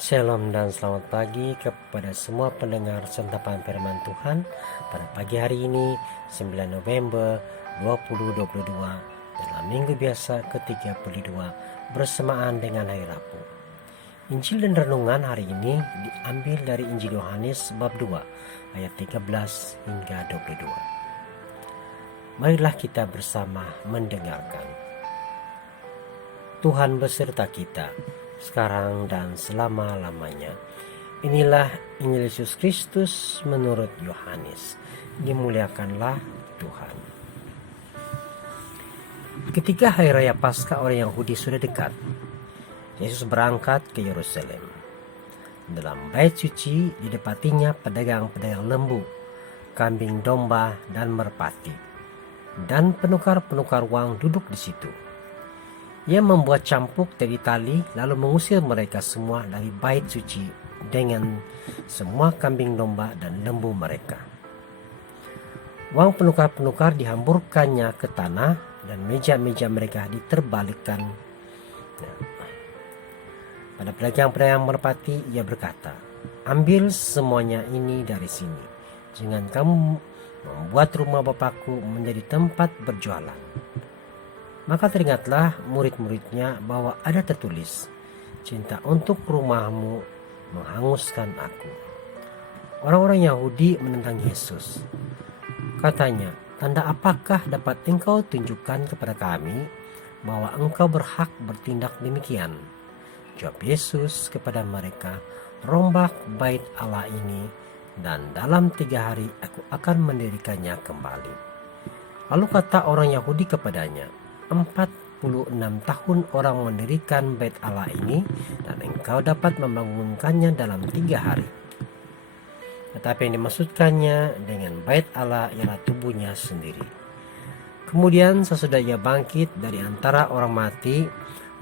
Shalom dan selamat pagi kepada semua pendengar sentapan firman Tuhan pada pagi hari ini 9 November 2022 dalam minggu biasa ke-32 bersamaan dengan hari Rabu. Injil dan renungan hari ini diambil dari Injil Yohanes bab 2 ayat 13 hingga 22. Marilah kita bersama mendengarkan. Tuhan beserta kita sekarang dan selama-lamanya. Inilah Injil Yesus Kristus menurut Yohanes. Dimuliakanlah Tuhan. Ketika hari raya Paskah orang Yahudi sudah dekat, Yesus berangkat ke Yerusalem. Dalam bait suci didapatinya pedagang-pedagang lembu, kambing domba dan merpati, dan penukar-penukar uang duduk di situ. Ia membuat campuk dari tali lalu mengusir mereka semua dari bait suci dengan semua kambing domba dan lembu mereka. Uang penukar-penukar dihamburkannya ke tanah dan meja-meja mereka diterbalikkan. Pada pedagang-pedagang merpati ia berkata, "Ambil semuanya ini dari sini. Jangan kamu membuat rumah Bapakku menjadi tempat berjualan." Maka teringatlah murid-muridnya bahwa ada tertulis, "Cinta untuk rumahmu menghanguskan aku." Orang-orang Yahudi menentang Yesus. Katanya, "Tanda apakah dapat engkau tunjukkan kepada kami bahwa engkau berhak bertindak demikian?" Jawab Yesus kepada mereka, "Rombak bait Allah ini, dan dalam 3 hari aku akan mendirikannya kembali." Lalu kata orang Yahudi kepadanya, 46 tahun orang mendirikan bait Allah ini, dan engkau dapat membangunkannya dalam 3 hari. Tetapi yang dimaksudkannya dengan bait Allah ialah tubuhnya sendiri. Kemudian sesudah ia bangkit dari antara orang mati,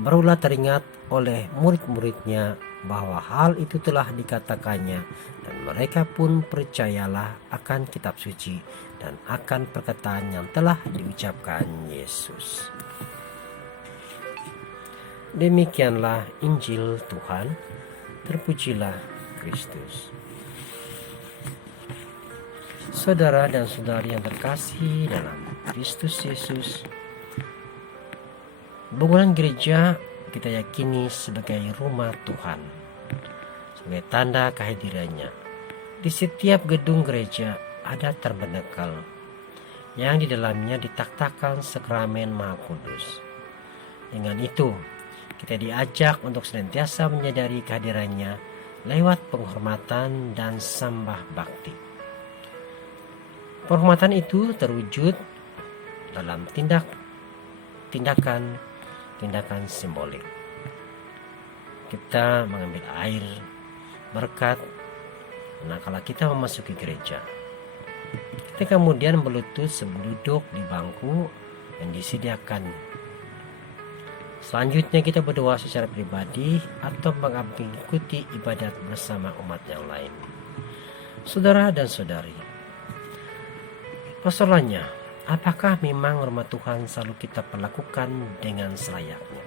barulah teringat oleh murid-muridnya bahwa hal itu telah dikatakannya, dan mereka pun percayalah akan kitab suci dan akan perkataan yang telah diucapkan Yesus. Demikianlah Injil Tuhan. Terpujilah Kristus. Saudara dan saudari yang terkasih dalam Kristus Yesus, bangunan gereja kita yakini sebagai rumah Tuhan, sebagai tanda kehadirannya. Di setiap gedung gereja ada tabernakel yang di dalamnya ditaktakan sakramen Maha Kudus. Dengan itu, kita diajak untuk senantiasa menyadari kehadirannya lewat penghormatan dan sembah bakti. Penghormatan itu terwujud dalam tindakan simbolik. Kita mengambil air berkat manakala kita memasuki gereja. Kita kemudian berlutut sebelum duduk di bangku yang disediakan. Selanjutnya kita berdoa secara pribadi atau mengikuti ibadat bersama umat yang lain. Saudara dan saudari, persoalannya, apakah memang rumah Tuhan selalu kita perlakukan dengan selayaknya?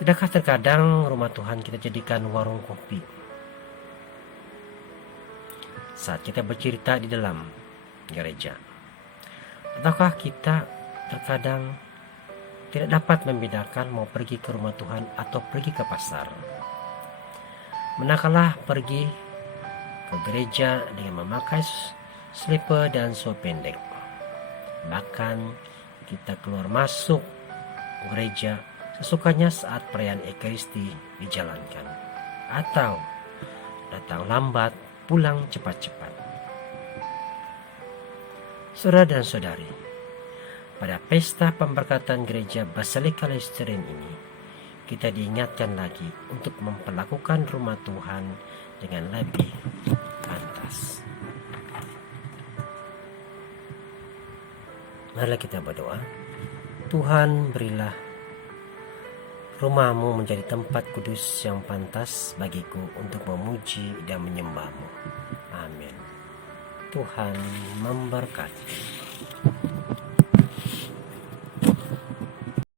Tidakkah terkadang rumah Tuhan kita jadikan warung kopi saat kita bercerita di dalam gereja? Ataukah kita terkadang tidak dapat membedakan mau pergi ke rumah Tuhan atau pergi ke pasar? Manakala pergi ke gereja dengan memakai slipper dan sol pendek, bahkan kita keluar masuk gereja sesukanya saat perayaan Ekaristi dijalankan, atau datang lambat pulang cepat-cepat. Saudara dan saudari, pada pesta pemberkatan gereja Basilika Listerine ini, kita diingatkan lagi untuk memperlakukan rumah Tuhan dengan lebih pantas. Marilah kita berdoa. Tuhan, berilah rumahmu menjadi tempat kudus yang pantas bagiku untuk memuji dan menyembahmu. Amin. Tuhan memberkati.